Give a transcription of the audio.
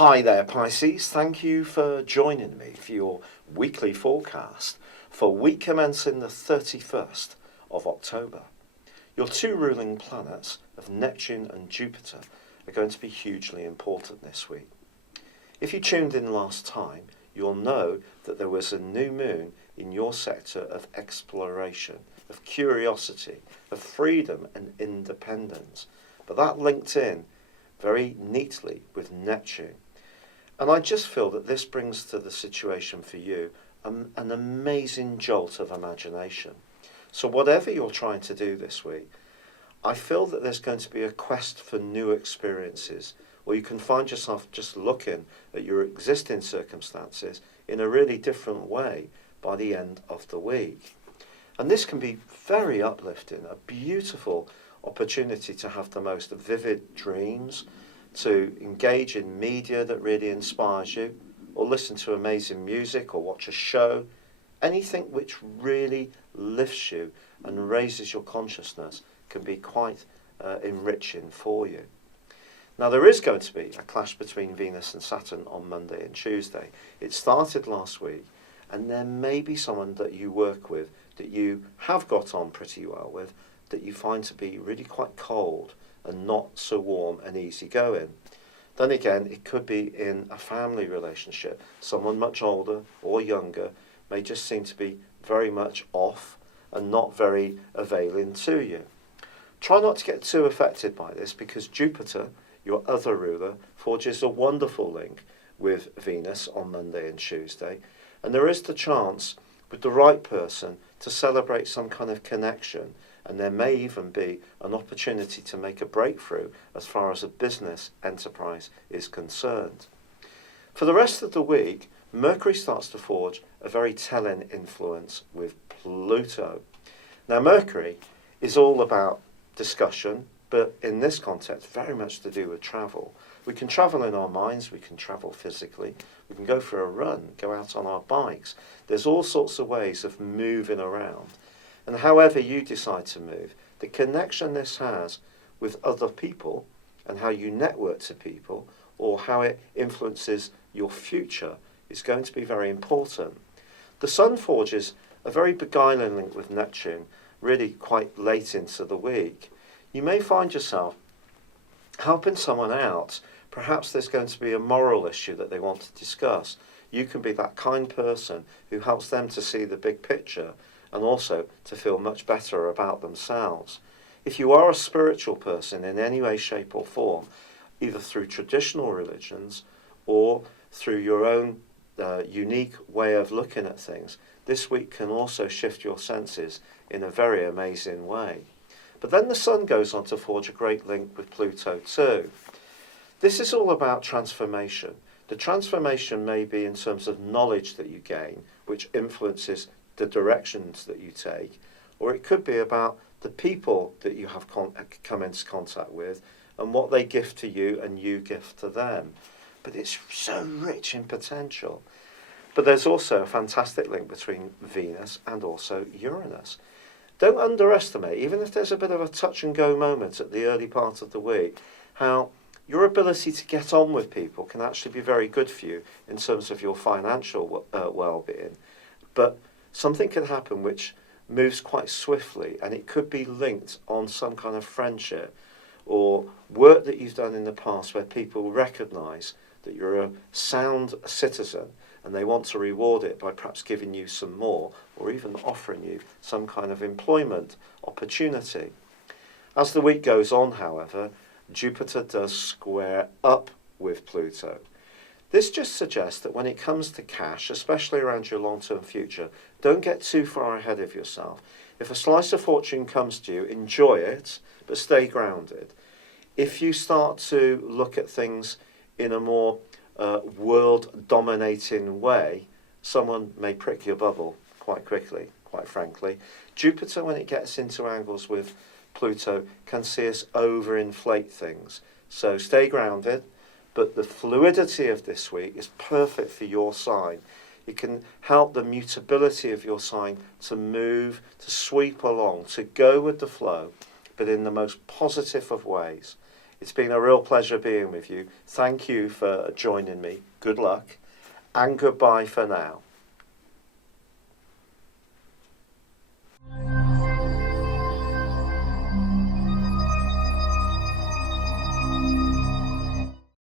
Hi there, Pisces. Thank you for joining me for your weekly forecast for week commencing the 31st of October. Your two ruling planets of Neptune and Jupiter are going to be hugely important this week. If you tuned in last time, you'll know that there was a new moon in your sector of exploration, of curiosity, of freedom and independence. But that linked in very neatly with Neptune. And I just feel that this brings to the situation for you an amazing jolt of imagination. So whatever you're trying to do this week, I feel that there's going to be a quest for new experiences, or you can find yourself just looking at your existing circumstances in a really different way by the end of the week. And this can be very uplifting, a beautiful opportunity to have the most vivid dreams, to engage in media that really inspires you, or listen to amazing music, or watch a show, anything which really lifts you and raises your consciousness can be quite enriching for you. Now there is going to be a clash between Venus and Saturn on Monday and Tuesday. It started last week, and there may be someone that you work with that you have got on pretty well with that you find to be really quite cold and not so warm and easygoing. Then again, it could be in a family relationship. Someone much older or younger may just seem to be very much off and not very availing to you. Try not to get too affected by this, because Jupiter, your other ruler, forges a wonderful link with Venus on Monday and Tuesday, and there is the chance with the right person to celebrate some kind of connection, and there may even be an opportunity to make a breakthrough as far as a business enterprise is concerned. For the rest of the week, Mercury starts to forge a very telling influence with Pluto. Now Mercury is all about discussion, but in this context very much to do with travel. We can travel in our minds, we can travel physically, we can go for a run, go out on our bikes. There's all sorts of ways of moving around. And however you decide to move, the connection this has with other people and how you network to people, or how it influences your future, is going to be very important. The Sun forges a very beguiling link with Neptune really quite late into the week. You may find yourself helping someone out. Perhaps there's going to be a moral issue that they want to discuss. You can be that kind person who helps them to see the big picture and also to feel much better about themselves. If you are a spiritual person in any way, shape or form, either through traditional religions or through your own unique way of looking at things, this week can also shift your senses in a very amazing way. But then the Sun goes on to forge a great link with Pluto too. This is all about transformation. The transformation may be in terms of knowledge that you gain, which influences the directions that you take, or it could be about the people that you have come into contact with and what they gift to you and you gift to them. But it's so rich in potential. But there's also a fantastic link between Venus and also Uranus. Don't underestimate, even if there's a bit of a touch and go moment at the early part of the week, how your ability to get on with people can actually be very good for you in terms of your financial well-being. But something can happen which moves quite swiftly, and it could be linked on some kind of friendship or work that you've done in the past where people recognise that you're a sound citizen and they want to reward it by perhaps giving you some more, or even offering you some kind of employment opportunity. As the week goes on, however, Jupiter does square up with Pluto. This just suggests that when it comes to cash, especially around your long-term future, don't get too far ahead of yourself. If a slice of fortune comes to you, enjoy it, but stay grounded. If you start to look at things in a more world-dominating way, someone may prick your bubble quite quickly, quite frankly. Jupiter, when it gets into angles with Pluto, can see us overinflate things. So stay grounded, but the fluidity of this week is perfect for your sign. It can help the mutability of your sign to move, to sweep along, to go with the flow, but in the most positive of ways. It's been a real pleasure being with you. Thank you for joining me. Good luck and goodbye for now.